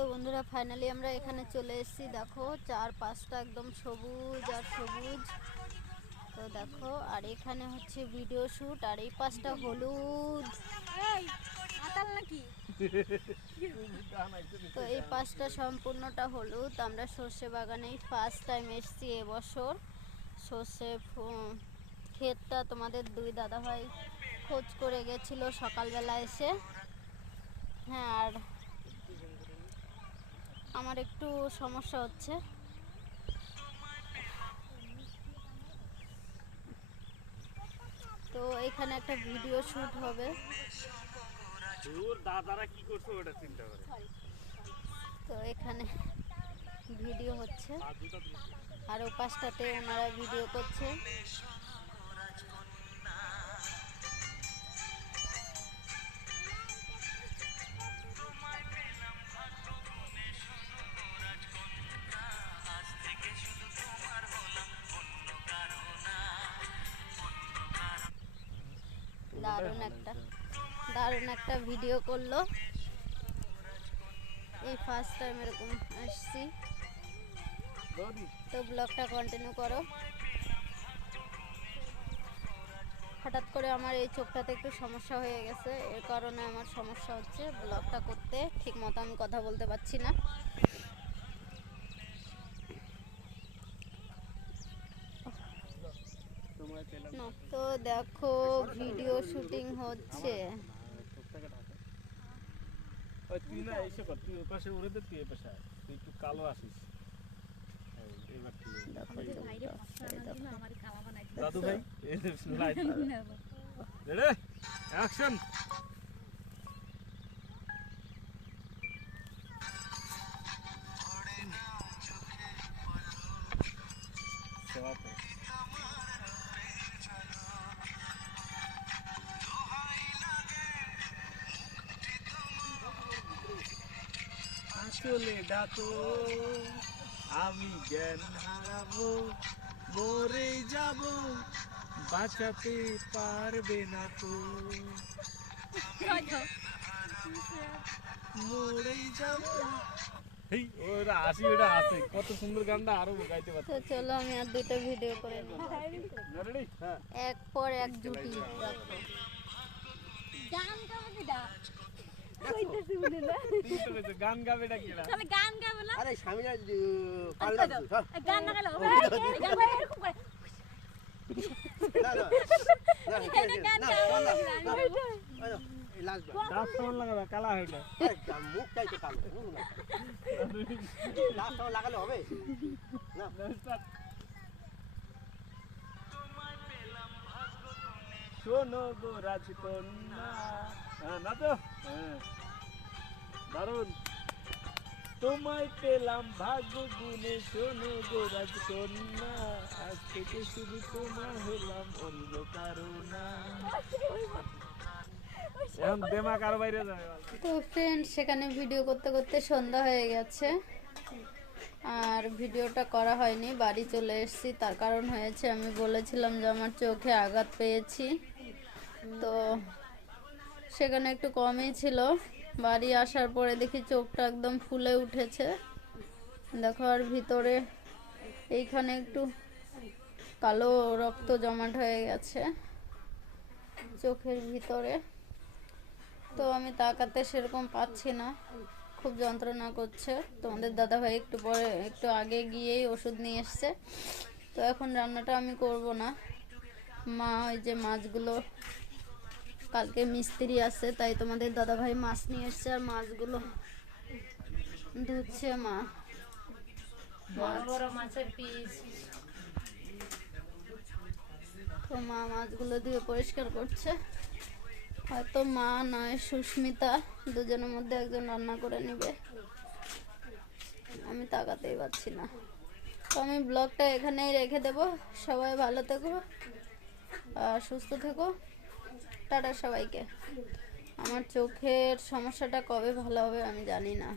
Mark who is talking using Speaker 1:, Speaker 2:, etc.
Speaker 1: তো বন্ধুরা ফাইনালি আমরা এখানে চলে এসেছি। দেখো চার পাঁচটা একদম সবুজ আর সবুজ। তো দেখো, আর এখানে হচ্ছে ভিডিও শ্যুট আর এই পাশটা হলুদ। তো এই পাশটা সম্পূর্ণটা হলুদ। আমরা সর্ষে বাগানেই ফার্স্ট টাইম এসেছি এবছর। সর্ষে ক্ষেতটা তোমাদের দুই দাদাভাই খোঁজ করে গেছিল সকালবেলা এসে। হ্যাঁ আর আমার একটু সমস্যা হচ্ছে। তো এখানে একটা ভিডিও শুট হবে।
Speaker 2: দাদারা কি করছে ওটা চিন্তা করে।
Speaker 1: তো এখানে ভিডিও হচ্ছে।
Speaker 2: আর দুটো দিন
Speaker 1: আর ও পাশটাতে ওনারা ভিডিও করছে। দারুণ একটা দারুণ একটা ভিডিও করল। এই ফার্স্ট টাইম এরকম আসছি। তো ব্লগটা কন্টিনিউ করো। হঠাৎ করে আমার এই চোখটাতে একটু সমস্যা হয়ে গেছে। এর কারণে আমার সমস্যা হচ্ছে ব্লগটা করতে। ঠিক মতো আমি কথা বলতে পারছি না। তো দেখো ভিডিও শুটিং হচ্ছে।
Speaker 2: ওই তুই না এসে কর তুই ওপাশে পাশে উড়ে দে তুই এপাশে আয়। তুই একটু কালো আসিস। এই, এবার ঠিক আসলে ডাকো। আমি জ্ঞান হারাবো মরে যাব বাঁচাতে পারবে না তো। মরে যাব। এই ওরা আসি ওটা আছে কত সুন্দর গানটা আরও গাইতে পারতো।
Speaker 1: চলো আমি আর দুটো ভিডিও করে নিই
Speaker 2: হ্যাঁ।
Speaker 1: এক পর এক জুটি
Speaker 3: গান গাবে দিদা
Speaker 2: গান গাবে
Speaker 3: তাহলে গান না।
Speaker 4: আরে স্বামীরা
Speaker 3: গান না গেল গান এরকম করে।
Speaker 4: লাস্ট লাগালে হবে? না।
Speaker 2: শোনো গো রাজকন্যা। হ্যাঁ তো? হ্যাঁ।
Speaker 1: ফ্রেন্ড সেখানে ভিডিও করতে করতে সন্ধ্যা হয়ে গেছে। আর ভিডিওটা করা হয়নি, বাড়ি চলে এসেছি। তার কারণ হয়েছে, আমি বলেছিলাম যে আমার চোখে আঘাত পেয়েছি। তো সেখানে একটু কমই ছিল। বাড়ি আসার পরে দেখি চোখটা একদম ফুলে উঠেছে। দেখো আর ভিতরে এইখানে একটু কালো রক্ত জমাট হয়ে গেছে চোখের ভিতরে। তো আমি তাকাতে সেরকম পাচ্ছি না। খুব যন্ত্রণা করছে। তোমাদের দাদা ভাই একটু পরে, একটু আগে গিয়েই ওষুধ নিয়ে এসছে। তো এখন রান্নাটা আমি করব না। মা, ওই যে মাছগুলো কালকে মিস্ত্রি আছে তাই তোমাদের দাদা ভাই মাছ নিয়ে এসছে আর মাছগুলো ধুচ্ছে মা। তো মা মাছগুলো দিয়ে পরিষ্কার করছে। হয়তো মা নয় সুস্মিতা দুজনের মধ্যে একজন রান্না করে নেবে। আমি তাকাতেই পারছি না। তো আমি ব্লগটা এখানেই রেখে দেব। সবাই ভালো থেকো আর সুস্থ থেকো। টাটা সবাইকে। আমার চোখের সমস্যাটা কবে ভালো হবে আমি জানি না।